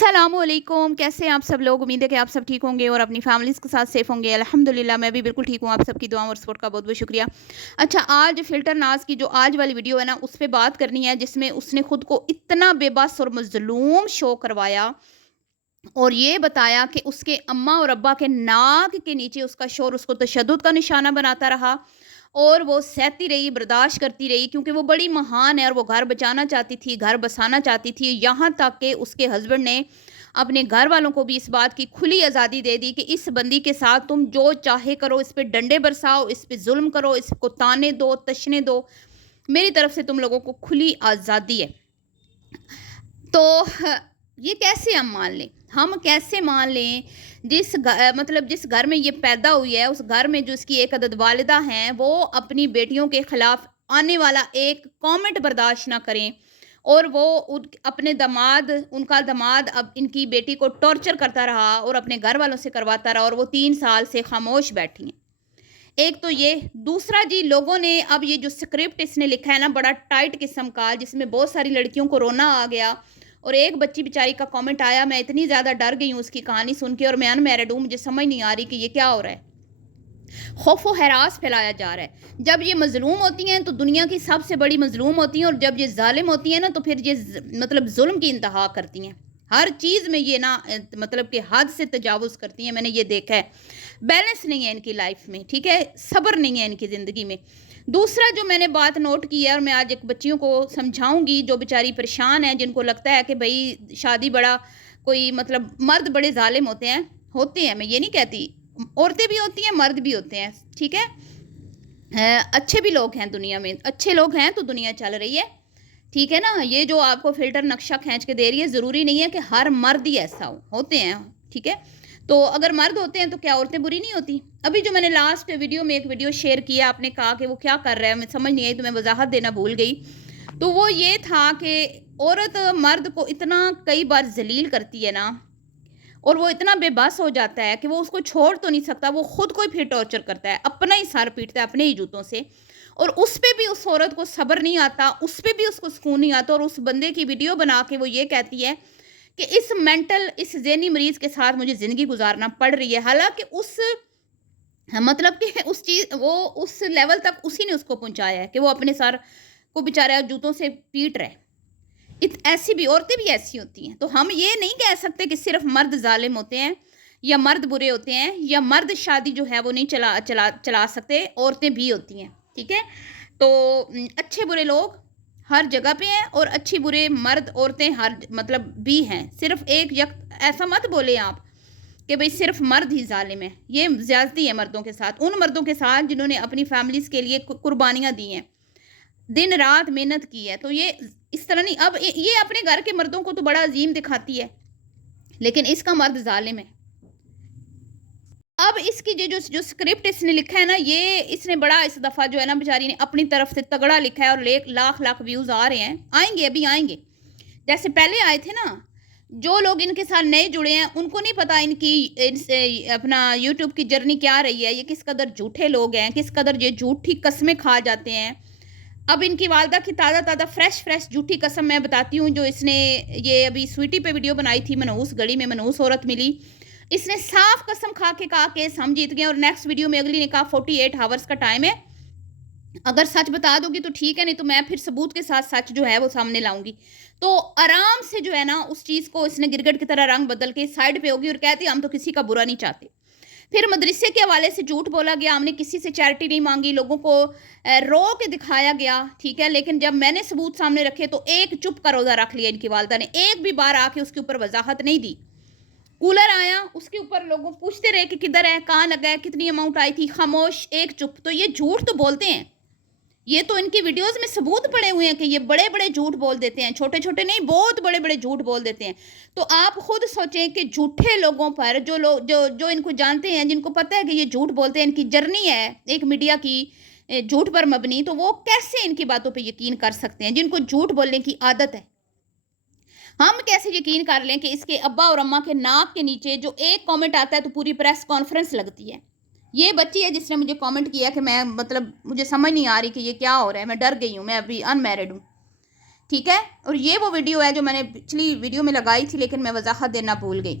अस्सलाम वालेकुम, कैसे हैं आप सब लोग। उम्मीद है कि आप सब ठीक होंगे और अपनी फैमिलीज़ के साथ सेफ़ होंगे। अल्हम्दुलिल्लाह मैं भी बिल्कुल ठीक हूँ। आप सबकी दुआओं और सपोर्ट का बहुत-बहुत शुक्रिया। अच्छा, आज फ़िल्टर नाज़ की जो आज वाली वीडियो है ना, उस पे बात करनी है, जिसमें उसने खुद को इतना बेबस और मज़लूम शो करवाया और ये बताया कि उसके अम्मा और अब्बा के नाक के नीचे उसका शौहर उसको तशद्दुद का निशाना बनाता रहा और वो सहती रही, बर्दाश्त करती रही, क्योंकि वो बड़ी महान है और वो घर बचाना चाहती थी, घर बसाना चाहती थी। यहाँ तक कि उसके हस्बैंड ने अपने घर वालों को भी इस बात की खुली आज़ादी दे दी कि इस बंदी के साथ तुम जो चाहे करो, इस पे डंडे बरसाओ, इस पे ज़ुल्म करो, इसको ताने दो, तशने दो, मेरी तरफ से तुम लोगों को खुली आज़ादी है। तो ये कैसे हम मान लें? हम कैसे मान लें मतलब जिस घर में ये पैदा हुई है, उस घर में जो इसकी एक अदद वालिदा हैं, वो अपनी बेटियों के खिलाफ आने वाला एक कमेंट बर्दाश्त ना करें और वो अपने उनका दामाद अब इनकी बेटी को टॉर्चर करता रहा और अपने घर वालों से करवाता रहा और वो 3 साल से खामोश बैठी हैं। एक तो ये, दूसरा जी, लोगों ने अब ये जो स्क्रिप्ट इसने लिखा है ना, बड़ा टाइट किस्म का, जिसमें बहुत सारी लड़कियों को रोना आ गया और एक बच्ची बेचारी का कमेंट आया, मैं इतनी ज़्यादा डर गई हूँ उसकी कहानी सुन के और मैं अनमैरिड हूँ, मुझे समझ नहीं आ रही कि ये क्या हो रहा है। खौफ व हरास फैलाया जा रहा है। जब ये मजलूम होती हैं तो दुनिया की सबसे बड़ी मजलूम होती हैं और जब ये जालिम होती हैं ना तो फिर ये मतलब जुल्म की इंतहा करती हैं। हर चीज़ में ये ना मतलब कि हद से तजावुज़ करती हैं। मैंने ये देखा है। बैलेंस नहीं है इनकी लाइफ में, ठीक है, सब्र नहीं है इनकी ज़िंदगी में। दूसरा जो मैंने बात नोट की है और मैं आज एक बच्चियों को समझाऊंगी जो बेचारी परेशान है, जिनको लगता है कि भाई शादी बड़ा कोई मतलब मर्द बड़े जालिम होते हैं, मैं ये नहीं कहती, औरतें भी होती हैं, मर्द भी होते हैं, ठीक है। अच्छे भी लोग हैं दुनिया में, अच्छे लोग हैं तो दुनिया चल रही है, ठीक है ना। ये जो आपको फ़िल्टर नक्शा खींच के दे रही है, ज़रूरी नहीं है कि हर मर्द ही ऐसा होते हैं, ठीक है। तो अगर मर्द होते हैं तो क्या औरतें बुरी नहीं होती? अभी जो मैंने लास्ट वीडियो में एक वीडियो शेयर किया, आपने कहा कि वो क्या कर रहा है, मैं समझ नहीं आई तो मैं वजाहत देना भूल गई। तो वो ये था कि औरत मर्द को इतना कई बार जलील करती है ना और वो इतना बेबस हो जाता है कि वो उसको छोड़ तो नहीं सकता, वो खुद को ही फिर टॉर्चर करता है, अपना ही सर पीटता है अपने ही जूतों से और उस पे भी उस औरत को सब्र नहीं आता, उस पे भी उसको सुकून नहीं आता और उस बंदे की वीडियो बना के वो ये कहती है कि इस ज़हनी मरीज़ के साथ मुझे ज़िंदगी गुजारना पड़ रही है। हालाँकि मतलब कि उस चीज़ वो उस लेवल तक उसी ने उसको पहुँचाया है कि वो अपने सर को बेचारा जूतों से पीट रहा है। ऐसी भी औरतें भी ऐसी होती हैं। तो हम ये नहीं कह सकते कि सिर्फ मर्द जालिम होते हैं या मर्द बुरे होते हैं या मर्द शादी जो है वो नहीं चला सकते, औरतें भी होती हैं, ठीक है। तो अच्छे बुरे लोग हर जगह पे हैं और अच्छी बुरे मर्द औरतें हर मतलब भी हैं। सिर्फ ऐसा मत बोले आप कि भाई सिर्फ मर्द ही जालिम है। ये ज्यादती है मर्दों के साथ, उन मर्दों के साथ जिन्होंने अपनी फैमिलीज के लिए कुर्बानियां दी हैं, दिन रात मेहनत की है। तो ये इस तरह नहीं, अब ये अपने घर के मर्दों को तो बड़ा अजीम दिखाती है लेकिन इसका मर्द जालिम है। अब इसकी जो स्क्रिप्ट इसने लिखा है ना, ये इसने बड़ा इस दफ़ा जो है ना बेचारी ने अपनी तरफ से तगड़ा लिखा है और लाख लाख व्यूज़ आ रहे हैं, आएंगे अभी आएंगे, जैसे पहले आए थे ना। जो लोग इनके साथ नए जुड़े हैं उनको नहीं पता इनसे अपना यूट्यूब की जर्नी क्या रही है, ये किस कदर झूठे लोग हैं, किस कदर ये झूठी कस्में खा जाते हैं। अब इनकी वालदा की ताज़ा फ्रेश झूठी कसम मैं बताती हूँ, जो इसने ये अभी स्वीटी पे वीडियो बनाई थी, मनहूस गली में मनहूस औरत मिली, इसने साफ कसम खा के कहा केस हम जीत गए और नेक्स्ट वीडियो में अगली ने कहा 48 आवर्स का टाइम है, अगर सच बता दोगी तो ठीक है, नहीं तो मैं फिर सबूत के साथ सच जो है वो सामने लाऊंगी। तो आराम से जो है ना उस चीज़ को इसने गिरगट की तरह रंग बदल के साइड पे होगी और कहती हम तो किसी का बुरा नहीं चाहते। फिर मदरसे के हवाले से झूठ बोला गया, हमने किसी से चैरिटी नहीं मांगी, लोगों को रो के दिखाया गया, ठीक है। लेकिन जब मैंने सबूत सामने रखे तो एक चुप का रोज़ा रख लिया इनकी वालदा ने, एक भी बार आके उसके ऊपर वजाहत नहीं दी। कूलर आया उसके ऊपर लोगों पूछते रहे कि किधर है, कहाँ लगा है, कितनी अमाउंट आई थी, खामोश, एक चुप। तो ये झूठ तो बोलते हैं, ये तो इनकी वीडियोस में सबूत पड़े हुए हैं कि ये बड़े बड़े झूठ बोल देते हैं, छोटे छोटे नहीं, बहुत बड़े बड़े झूठ बोल देते हैं। तो आप खुद सोचें कि झूठे लोगों पर जो लोग जो इनको जानते हैं, जिनको पता है कि ये झूठ बोलते हैं, इनकी जर्नी है एक मीडिया की झूठ पर मबनी, तो वो कैसे इनकी बातों पर यकीन कर सकते हैं जिनको झूठ बोलने की आदत है। हम कैसे यकीन कर लें कि इसके अब्बा और अम्मा के नाक के नीचे जो एक कमेंट आता है तो पूरी प्रेस कॉन्फ्रेंस लगती है। ये बच्ची है जिसने मुझे कमेंट किया कि मैं मतलब मुझे समझ नहीं आ रही कि ये क्या हो रहा है, मैं डर गई हूँ, मैं अभी अनमैरिड हूँ, ٹھیک ہے. اور یہ وہ ویڈیو ہے جو میں نے پچھلی ویڈیو میں لگائی تھی لیکن میں وضاحت دینا بھول گئی.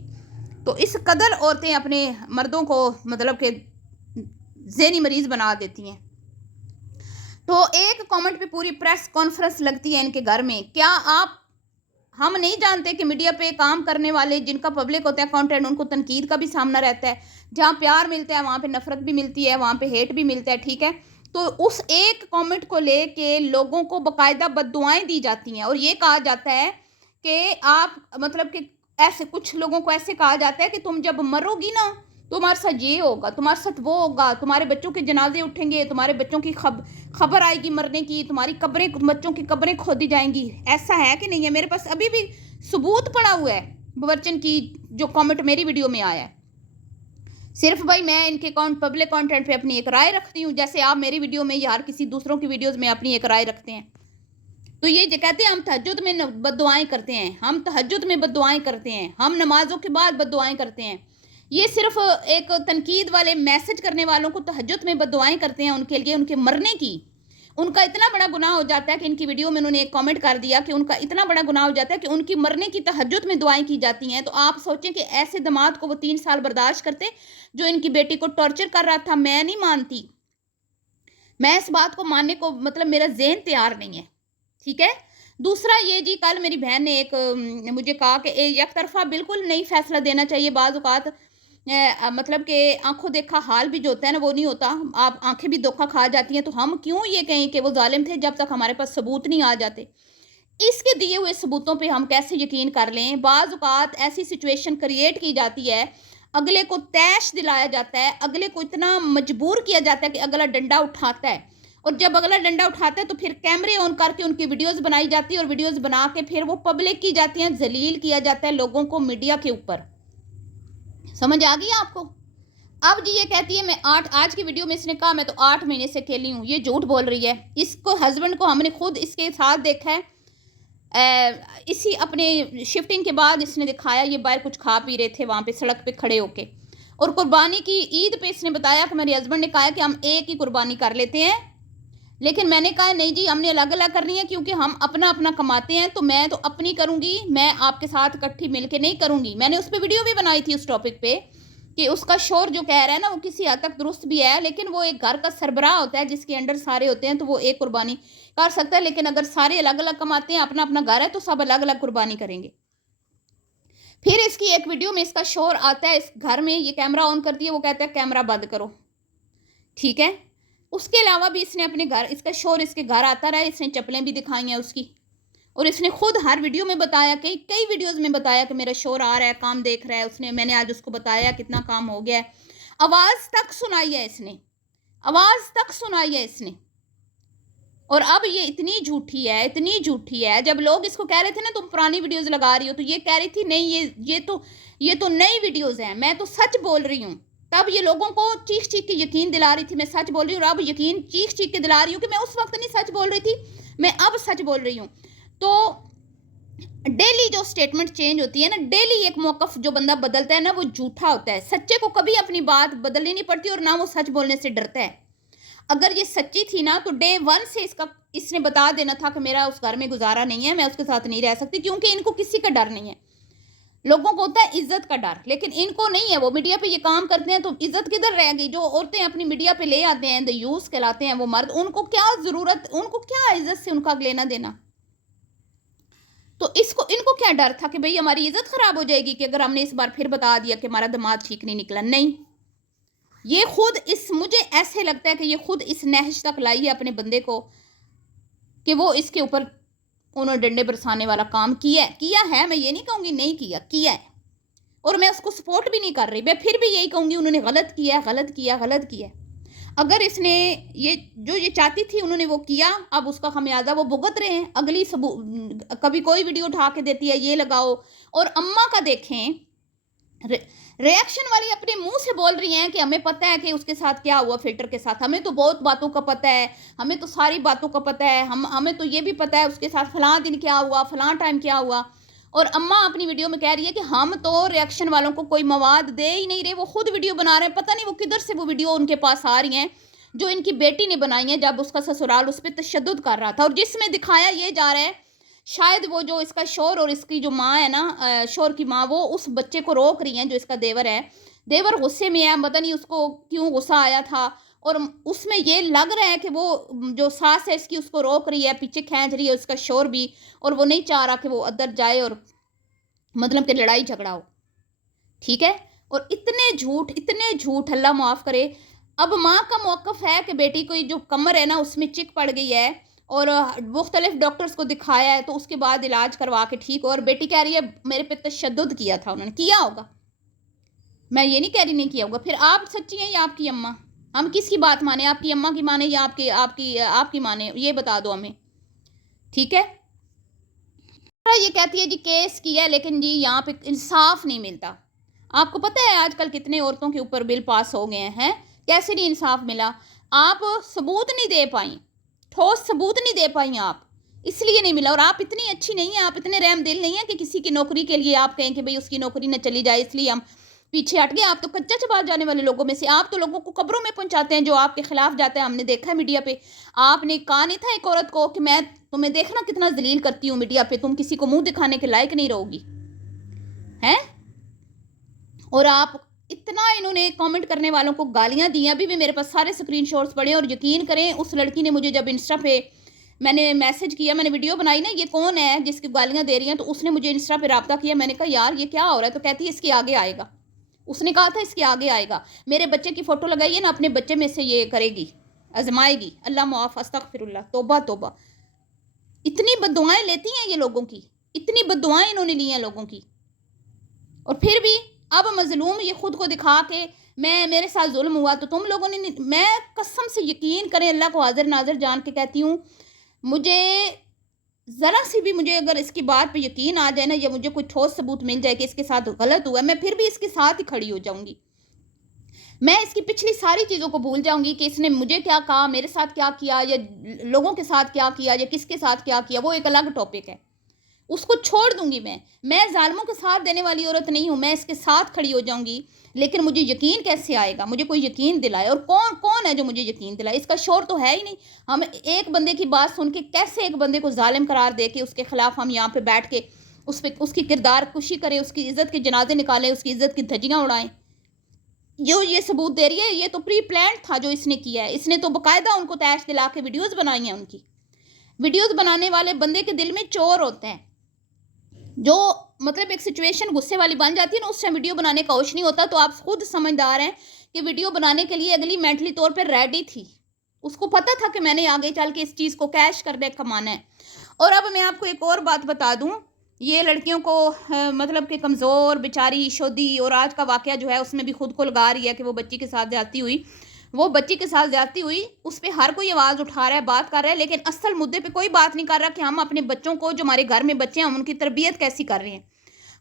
تو اس قدر عورتیں اپنے مردوں کو مطلب کہ ذہنی مریض بنا دیتی ہیں. تو ایک کامنٹ پہ پوری پریس کانفرنس لگتی ہے ان کے گھر میں. کیا ہم نہیں جانتے کہ میڈیا پہ کام کرنے والے جن کا پبلک ہوتا ہے کانٹینٹ ان کو تنقید کا بھی سامنا رہتا ہے. جہاں پیار ملتا ہے وہاں پہ نفرت بھی ملتی ہے, وہاں پہ ہیٹ بھی ملتا ہے. ٹھیک ہے, تو اس ایک کامنٹ کو لے کے لوگوں کو باقاعدہ بد دعائیں دی جاتی ہیں اور یہ کہا جاتا ہے کہ آپ مطلب کہ ایسے کچھ لوگوں کو ایسے کہا جاتا ہے کہ تم جب مرو گی نا تمہارے ساتھ یہ ہوگا, تمہارے ساتھ وہ ہوگا, تمہارے بچوں کے جنازے اٹھیں گے, تمہارے بچوں کی خبر آئے گی مرنے کی, تمہاری قبریں بچوں کی قبریں کھودی جائیں گی. ایسا ہے کہ نہیں ہے؟ میرے پاس ابھی بھی ثبوت پڑا ہوا ہے باورچن کی جو کامنٹ میری ویڈیو میں آیا ہے. صرف بھائی میں ان کے اکاؤنٹ پبلک کانٹینٹ پہ اپنی ایک رائے رکھتی ہوں, جیسے آپ میری ویڈیو میں یا ہر کسی دوسروں کی ویڈیوز میں اپنی ایک رائے رکھتے ہیں. تو یہ جو کہتے ہیں ہم تہجد میں بد دعائیں کرتے ہیں, ہم تہجد میں بد دعائیں کرتے ہیں, ہم نمازوں کے بعد بد دعائیں کرتے ہیں, یہ صرف ایک تنقید والے میسج کرنے والوں کو تہجد میں بد دعائیں کرتے ہیں ان کے لیے ان کے مرنے کی. ان کا اتنا بڑا گناہ ہو جاتا ہے کہ ان کی ویڈیو میں انہوں نے ایک کامنٹ کر دیا کہ ان کا اتنا بڑا گناہ ہو جاتا ہے کہ ان کی مرنے کی تہجد میں دعائیں کی جاتی ہیں. تو آپ سوچیں کہ ایسے دماد کو وہ 3 سال برداشت کرتے جو ان کی بیٹی کو ٹارچر کر رہا تھا. میں نہیں مانتی, میں اس بات کو ماننے کو مطلب میرا ذہن تیار نہیں ہے. ٹھیک ہے. دوسرا یہ جی, کل میری بہن نے ایک مجھے کہا کہ یک طرفہ بالکل نہیں فیصلہ دینا چاہیے. بعض اوقات مطلب کہ آنکھوں دیکھا حال بھی جو ہوتا ہے نا وہ نہیں ہوتا, آپ آنکھیں بھی دھوکا کھا جاتی ہیں. تو ہم کیوں یہ کہیں کہ وہ ظالم تھے جب تک ہمارے پاس ثبوت نہیں آ جاتے. اس کے دیے ہوئے ثبوتوں پہ ہم کیسے یقین کر لیں؟ بعض اوقات ایسی سچویشن کریٹ کی جاتی ہے, اگلے کو تیش دلایا جاتا ہے, اگلے کو اتنا مجبور کیا جاتا ہے کہ اگلا ڈنڈا اٹھاتا ہے, اور جب اگلا ڈنڈا اٹھاتا ہے تو پھر کیمرے آن کر کے ان کی ویڈیوز بنائی جاتی ہے اور ویڈیوز بنا کے پھر وہ پبلک کی جاتی ہیں, ذلیل کیا جاتا ہے لوگوں کو میڈیا کے اوپر. سمجھ آ گئی آپ کو؟ اب جی یہ کہتی ہے میں آج کی ویڈیو میں اس نے کہا میں تو 8 مہینے سے اکیلی ہوں. یہ جھوٹ بول رہی ہے. اس کو ہسبینڈ کو ہم نے خود اس کے ساتھ دیکھا ہے, اسی اپنے شفٹنگ کے بعد اس نے دکھایا, یہ باہر کچھ کھا پی رہے تھے وہاں پہ سڑک پہ کھڑے ہو کے, اور قربانی کی عید پہ اس نے بتایا کہ میرے ہسبینڈ نے کہا کہ ہم ایک ہی قربانی کر لیتے ہیں. لیکن میں نے کہا نہیں جی ہم نے الگ الگ کرنی ہے کیونکہ ہم اپنا اپنا کماتے ہیں, تو میں تو اپنی کروں گی, میں آپ کے ساتھ اکٹھی مل کے نہیں کروں گی. میں نے اس پہ ویڈیو بھی بنائی تھی اس ٹاپک پہ کہ اس کا شور جو کہہ رہا ہے نا وہ کسی حد تک درست بھی ہے, لیکن وہ ایک گھر کا سربراہ ہوتا ہے جس کے انڈر سارے ہوتے ہیں تو وہ ایک قربانی کر سکتا ہے. لیکن اگر سارے الگ الگ کماتے ہیں, اپنا اپنا گھر ہے, تو سب الگ الگ قربانی کریں گے. پھر اس کی ایک ویڈیو میں اس کا شور آتا ہے اس گھر میں, یہ کیمرہ آن کرتی ہے, وہ کہتا ہے کیمرہ بند کرو. ٹھیک ہے. اس کے علاوہ بھی اس نے اپنے گھر, اس کا شور اس کے گھر آتا رہا, اس نے چپلیں بھی دکھائی ہیں اس کی, اور اس نے خود ہر ویڈیو میں بتایا, کئی ویڈیوز میں بتایا کہ میرا شور آ رہا ہے, کام دیکھ رہا ہے. میں نے آج اس کو بتایا کتنا کام ہو گیا ہے, آواز تک سنائی ہے اس نے, آواز تک سنائی ہے اس نے. اور اب یہ اتنی جھوٹی ہے. جب لوگ اس کو کہہ رہے تھے نا تم پرانی ویڈیوز لگا رہی ہو, تو یہ کہہ رہی تھی نہیں یہ تو نئی ویڈیوز ہیں, میں تو سچ بول رہی ہوں. تب یہ لوگوں کو چیخ کے یقین دلا رہی تھی میں سچ بول رہی ہوں, اور اب یقین چیخ کے دلا رہی ہوں کہ میں اس وقت نہیں سچ بول رہی تھی, میں اب سچ بول رہی ہوں. تو ڈیلی جو سٹیٹمنٹ چینج ہوتی ہے نا, ڈیلی ایک موقف جو بندہ بدلتا ہے نا وہ جھوٹا ہوتا ہے. سچے کو کبھی اپنی بات بدلنی نہیں پڑتی, اور نہ وہ سچ بولنے سے ڈرتا ہے. اگر یہ سچی تھی نا تو ڈے 1 سے اس نے بتا دینا تھا کہ میرا اس گھر میں گزارا نہیں ہے, میں اس کے ساتھ نہیں رہ سکتی, کیونکہ ان کو کسی کا ڈر نہیں ہے. لوگوں کو ہوتا ہے عزت کا ڈر, لیکن ان کو نہیں ہے. وہ میڈیا پہ یہ کام کرتے ہیں تو عزت کدھر رہ گئی؟ جو عورتیں اپنی میڈیا پہ لے آتے ہیں, دیوس کہلاتے ہیں وہ مرد, ان کو کیا ضرورت, ان کو کیا عزت سے ان کا لینا دینا؟ تو ان کو کیا ڈر تھا کہ بھئی ہماری عزت خراب ہو جائے گی کہ اگر ہم نے اس بار پھر بتا دیا کہ ہمارا دماغ ٹھیک نہیں نکلا؟ نہیں, یہ خود مجھے ایسے لگتا ہے کہ یہ خود اس نہج تک لائی ہے اپنے بندے کو کہ وہ اس کے اوپر انہوں نے ڈنڈے برسانے والا کام کیا ہے. میں یہ نہیں کہوں گی نہیں کیا ہے, اور میں اس کو سپورٹ بھی نہیں کر رہی. میں پھر بھی یہی کہوں گی انہوں نے غلط کیا. اگر اس نے یہ چاہتی تھی انہوں نے وہ کیا, اب اس کا خمیازہ وہ بھگت رہے ہیں. اگلی کبھی کوئی ویڈیو اٹھا کے دیتی ہے یہ لگاؤ, اور اماں کا دیکھیں ریاکشن والی اپنے منہ سے بول رہی ہیں کہ ہمیں پتہ ہے کہ اس کے ساتھ کیا ہوا فلٹر کے ساتھ, ہمیں تو بہت باتوں کا پتہ ہے, ہمیں تو ساری باتوں کا پتہ ہے, ہمیں تو یہ بھی پتہ ہے اس کے ساتھ فلاں دن کیا ہوا, فلاں ٹائم کیا ہوا. اور اماں اپنی ویڈیو میں کہہ رہی ہے کہ ہم تو ریاکشن والوں کو کوئی مواد دے ہی نہیں رہے, وہ خود ویڈیو بنا رہے ہیں. پتہ نہیں وہ کدھر سے وہ ویڈیو ان کے پاس آ رہی ہیں جو ان کی بیٹی نے بنائی ہیں جب اس کا سسرال اس پہ تشدد کر رہا تھا, اور جس میں دکھایا یہ جا رہا ہے शायद वो जो इसका शौहर और इसकी जो माँ है ना, शौहर की माँ, वो उस बच्चे को रोक रही हैं, जो इसका देवर है। देवर गुस्से में है, पता नहीं उसको क्यों गुस्सा आया था, और उसमें ये लग रहा है कि वो जो सास है इसकी उसको रोक रही है, पीछे खींच रही है, उसका शौहर भी, और वो नहीं चाह रहा कि वो अंदर जाए और मतलब कि लड़ाई झगड़ा हो। ठीक है। और इतने झूठ, अल्लाह माफ़ करे। अब माँ का मौक़िफ़ है कि बेटी को जो कमर है ना उसमें चिक पड़ गई है, और मुख्तलिफ डॉक्टर्स को दिखाया है, तो उसके बाद इलाज करवा के ठीक हो, और बेटी कह रही है मेरे पे तशद्दुद किया था उन्होंने। किया होगा, मैं ये नहीं कह रही नहीं किया होगा। फिर आप सच्ची हैं या आपकी अम्मा? हम किसकी बात माने, आपकी अम्मा की माने या आपकी आपकी आपकी माने, ये बता दो हमें। ठीक है। ये कहती है जी केस किया है, लेकिन जी यहाँ पे इंसाफ नहीं मिलता। आपको पता है आजकल कितने औरतों के ऊपर बिल पास हो गए हैं, कैसे नहीं इंसाफ मिला? आप सबूत नहीं दे पाई, ठोस सबूत नहीं दे पाई आप, इसलिए नहीं मिला। और आप इतनी अच्छी नहीं है, आप इतने रहम दिल नहीं है कि किसी की नौकरी के लिए आप कहें कि भाई उसकी नौकरी न चली जाए इसलिए हम पीछे हट गए। आप तो कच्चा चबा जाने वाले लोगों में से, आप तो लोगों को कब्रों में पहुंचाते हैं जो आपके खिलाफ जाता है। हमने देखा है मीडिया पे, आपने कहा नहीं था एक औरत को कि मैं तुम्हें देखना कितना जलील करती हूँ मीडिया पे, तुम किसी को मुंह दिखाने के लायक नहीं रहोगी, हैं? और आप इतना इन्होंने कमेंट करने वालों को गालियां दी। अभी भी मेरे पास सारे स्क्रीनशॉट्स पड़े, और यकीन करें उस लड़की ने मुझे जब इंस्टा पे मैंने मैसेज किया, मैंने वीडियो बनाई ना, ये कौन है जिसकी गालियां दे रही हैं, तो उसने मुझे इंस्टा पे रब्ता किया। मैंने कहा यार ये क्या हो रहा है, तो कहती है इसके आगे आएगा। उसने कहा था इसके आगे आएगा। मेरे बच्चे की फ़ोटो लगाइए ना, अपने बच्चे में से ये करेगी, आजमाएगी। अल्लाह माफ़, अस्तगफिरुल्लाह, तौबा तौबा। इतनी बद्दुआएं लेती हैं ये लोगों की, इतनी बद्दुआएं इन्होंने ली हैं लोगों की। और फिर भी अब मजलूम ये खुद को दिखा के मैं मेरे साथ जुल्म हुआ तो तुम लोगों ने नहीं। मैं कसम से यकीन करें, अल्लाह को हाजिर नाजर जान के कहती हूँ, मुझे ज़रा सी भी मुझे अगर इसकी बात पे यकीन आ जाए ना, या मुझे कोई ठोस सबूत मिल जाए कि इसके साथ गलत हुआ, मैं फिर भी इसके साथ ही खड़ी हो जाऊंगी। मैं इसकी पिछली सारी चीज़ों को भूल जाऊंगी कि इसने मुझे क्या कहा, मेरे साथ क्या किया, या लोगों के साथ क्या किया, या किसके साथ क्या किया, वो एक अलग टॉपिक है, उसको छोड़ दूंगी। मैं जालिमों के साथ देने वाली औरत नहीं हूँ, मैं इसके साथ खड़ी हो जाऊंगी। लेकिन मुझे यकीन कैसे आएगा? मुझे कोई यकीन दिलाए, और कौन कौन है जो मुझे यकीन दिलाए? इसका शोर तो है ही नहीं। हम एक बंदे की बात सुन के कैसे एक बंदे को जालिम करार दे के उसके खिलाफ हम यहाँ पे बैठ के उस पर उसकी किरदार कुशी करें, उसकी इज्जत के जनाजे निकालें, उसकी इज्जत की धज्जियाँ उड़ाएं। जो ये सबूत दे रही है, ये तो प्री प्लान था जो इसने किया है। इसने तो बाकायदा उनको तैश दिला के वीडियोज़ बनाई हैं। उनकी वीडियोज़ बनाने वाले बंदे के दिल में चोर होते हैं, जो मतलब एक सिचुएशन गुस्से वाली बन जाती है ना, उस टाइम वीडियो बनाने का होश नहीं होता। तो आप खुद समझदार हैं कि वीडियो बनाने के लिए अगली मेंटली तौर पर रेडी थी, उसको पता था कि मैंने आगे चल के इस चीज़ को कैश करने कमाना है। और अब मैं आपको एक और बात बता दूं, ये लड़कियों को मतलब कि कमज़ोर बेचारी शोदी, और आज का वाक़या जो है उसमें भी खुद को लगा रही है कि वो बच्ची के साथ जाती हुई, उस पर हर कोई आवाज़ उठा रहा है, बात कर रहा है, लेकिन असल मुद्दे पे कोई बात नहीं कर रहा कि हम अपने बच्चों को, जो हमारे घर में बच्चे हैं, हम उनकी तरबियत कैसी कर रहे हैं।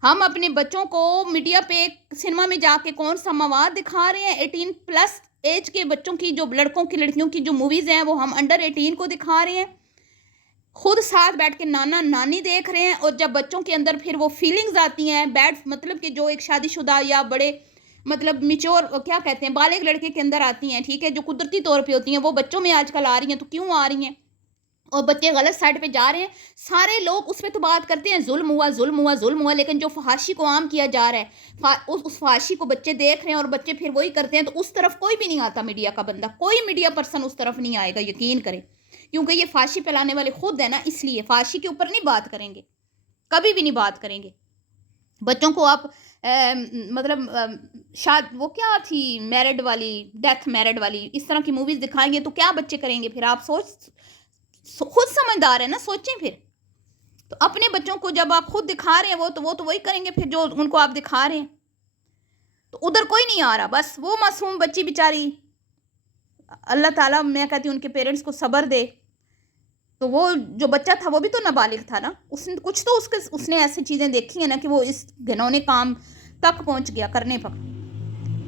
हम अपने बच्चों को मीडिया पे सिनेमा में जाके कौन सा मवाद दिखा रहे हैं, 18+ एज के बच्चों की, जो लड़कों की लड़कियों की जो मूवीज़ हैं वो हम अंडर 18 को दिखा रहे हैं। खुद साथ बैठ के नाना नानी देख रहे हैं, और जब बच्चों के अंदर फिर वो फीलिंग्स आती हैं बैड, मतलब कि जो एक शादीशुदा या बड़े मतलब मिच्योर क्या कहते हैं बालिग लड़के के अंदर आती हैं, ठीक है, जो कुदरती तौर पे होती हैं, वो बच्चों में आजकल आ रही हैं। तो क्यों आ रही हैं? और बच्चे गलत साइड पे जा रहे हैं। सारे लोग उस पर तो बात करते हैं जुल्म हुआ जुल्म हुआ जुल्म हुआ, लेकिन जो फहाशी को आम किया जा रहा है, उस फहाशी को बच्चे देख रहे हैं और बच्चे फिर वही करते हैं। तो उस तरफ कोई भी नहीं आता, मीडिया का बंदा, कोई मीडिया पर्सन उस तरफ नहीं आएगा, यकीन करें, क्योंकि ये फाशी फैलाने वाले खुद है ना, इसलिए फाशी के ऊपर नहीं बात करेंगे, कभी भी नहीं बात करेंगे। बच्चों को आप मतलब शायद वो क्या थी मैरिड वाली, डेथ मैरिड वाली, इस तरह की मूवीज़ दिखाएंगे तो क्या बच्चे करेंगे फिर? आप खुद समझदार है ना, सोचें फिर। तो अपने बच्चों को जब आप खुद दिखा रहे हैं वो तो वही करेंगे फिर जो उनको आप दिखा रहे हैं। तो उधर कोई नहीं आ रहा, बस वो मासूम बच्ची बेचारी, अल्लाह ताला मैं कहती हूँ उनके पेरेंट्स को सब्र दे। तो वो जो बच्चा था वो भी तो नाबालिग था ना, उसने कुछ तो उसने ऐसी चीज़ें देखी हैं ना कि वो इस घिनौने काम तक पहुँच गया करने पर।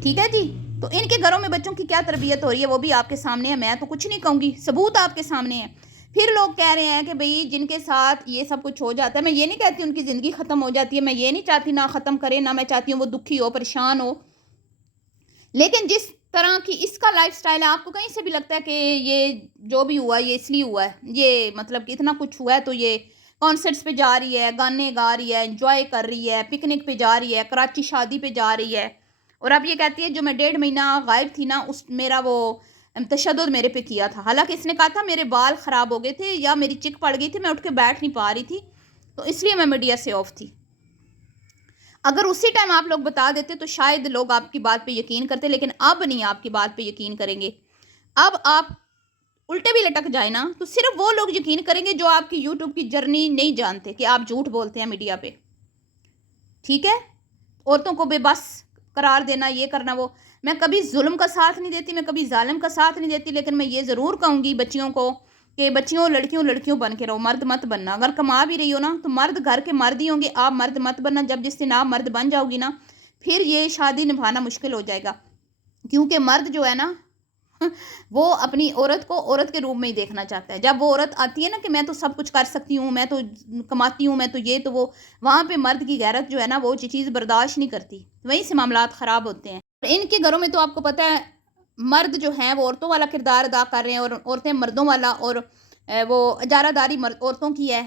ठीक है जी। तो इनके घरों में बच्चों की क्या तरबियत हो रही है वो भी आपके सामने है, मैं तो कुछ नहीं कहूँगी, सबूत आपके सामने है। फिर लोग कह रहे हैं कि भाई जिनके साथ ये सब कुछ हो जाता है, मैं ये नहीं कहती उनकी ज़िंदगी ख़त्म हो जाती है, मैं ये नहीं चाहती ना ख़त्म करे, ना मैं चाहती हूँ वो दुखी हो, परेशान हो, लेकिन जिस तरह की इसका लाइफस्टाइल है, आपको कहीं से भी लगता है कि ये जो भी हुआ ये इसलिए हुआ है, ये मतलब कि इतना कुछ हुआ है तो ये کانسرٹس پہ جا رہی ہے، گانے گا رہی ہے، انجوائے کر رہی ہے، پکنک پہ جا رہی ہے، کراچی شادی پہ جا رہی ہے، اور اب یہ کہتی ہے جو میں 1.5 مہینہ غائب تھی نا، میرا وہ تشدد میرے پہ کیا تھا. حالانکہ اس نے کہا تھا میرے بال خراب ہو گئے تھے یا میری چک پڑ گئی تھی، میں اٹھ کے بیٹھ نہیں پا رہی تھی، تو اس لیے میں میڈیا سے آف تھی. اگر اسی ٹائم آپ لوگ بتا دیتے تو شاید لوگ آپ کی بات پہ یقین کرتے، لیکن اب نہیں آپ کی بات پہ یقین کریں گے. اب آپ الٹے بھی لٹک جائے نا تو صرف وہ لوگ یقین کریں گے جو آپ کی یوٹیوب کی جرنی نہیں جانتے کہ آپ جھوٹ بولتے ہیں میڈیا پہ. ٹھیک ہے، عورتوں کو بے بس قرار دینا، یہ کرنا وہ. میں کبھی ظلم کا ساتھ نہیں دیتی، میں کبھی ظالم کا ساتھ نہیں دیتی، لیکن میں یہ ضرور کہوں گی بچیوں کو کہ بچیوں لڑکیوں بن کے رہو، مرد مت بننا. اگر کما بھی رہی ہو نا تو مرد گھر کے مرد ہی ہوں گے، آپ مرد مت بننا. جب جس دن آپ مرد بن جاؤ گی نا پھر یہ شادی نبھانا مشکل ہو جائے گا، کیونکہ مرد جو ہے نا وہ اپنی عورت کو عورت کے روپ میں ہی دیکھنا چاہتا ہے. جب وہ عورت آتی ہے نا کہ میں تو سب کچھ کر سکتی ہوں، میں تو کماتی ہوں، میں تو یہ تو وہ، وہاں پہ مرد کی غیرت جو ہے نا وہ چیز برداشت نہیں کرتی، وہیں سے معاملات خراب ہوتے ہیں. ان کے گھروں میں تو آپ کو پتہ ہے مرد جو ہیں وہ عورتوں والا کردار ادا کر رہے ہیں اور عورتیں مردوں والا، اور وہ اجارہ داری عورتوں کی ہے،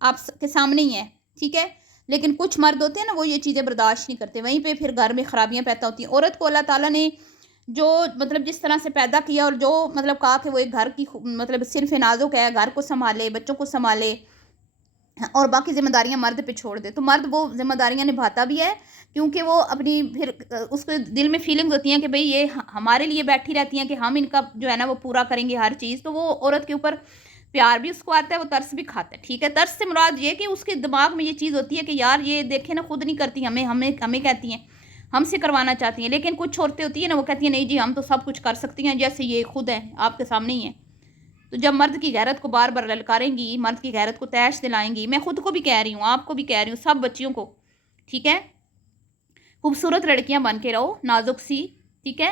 آپ کے سامنے ہی ہے. ٹھیک ہے، لیکن کچھ مرد ہوتے ہیں نا وہ یہ چیزیں برداشت نہیں کرتے، وہیں پہ پھر گھر میں خرابیاں پیدا ہوتی ہیں. عورت کو اللہ تعالیٰ نے جو مطلب جس طرح سے پیدا کیا اور جو مطلب کہا کہ وہ ایک گھر کی مطلب صرف نازک ہے، گھر کو سنبھالے، بچوں کو سنبھالے اور باقی ذمہ داریاں مرد پہ چھوڑ دے، تو مرد وہ ذمہ داریاں نبھاتا بھی ہے، کیونکہ وہ اپنی پھر اس کے دل میں فیلنگز ہوتی ہیں کہ بھئی یہ ہمارے لیے بیٹھی رہتی ہیں کہ ہم ان کا جو ہے نا وہ پورا کریں گے ہر چیز. تو وہ عورت کے اوپر پیار بھی اس کو آتا ہے، وہ ترس بھی کھاتا ہے. ٹھیک ہے، ترس سے مراد یہ کہ اس کے دماغ میں یہ چیز ہوتی ہے کہ یار یہ دیکھیں نا خود نہیں کرتی، ہمیں کہتی ہیں، ہم سے کروانا چاہتی ہیں. لیکن کچھ عورتیں ہوتی ہیں نا وہ کہتی ہیں نہیں جی ہم تو سب کچھ کر سکتی ہیں، جیسے یہ خود ہیں آپ کے سامنے ہی ہیں. تو جب مرد کی غیرت کو بار بار للکاریں گی، مرد کی غیرت کو تیش دلائیں گی، میں خود کو بھی کہہ رہی ہوں، آپ کو بھی کہہ رہی ہوں، سب بچیوں کو، ٹھیک ہے، خوبصورت لڑکیاں بن کے رہو، نازک سی، ٹھیک ہے،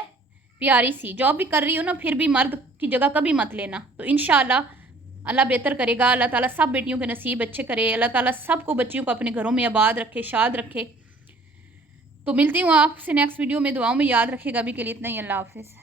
پیاری سی. جاب بھی کر رہی ہو نا پھر بھی مرد کی جگہ کبھی مت لینا. تو انشاءاللہ اللہ بہتر کرے گا. اللہ تعالیٰ سب بیٹیوں کے نصیب اچھے کرے. اللہ تعالیٰ سب کو بچیوں کو اپنے گھروں میں آباد رکھے، شاد رکھے. تو ملتی ہوں آپ سے نیکسٹ ویڈیو میں. دعاؤں میں یاد رکھے گا. ابھی کے لیے اتنا ہی. اللہ حافظ.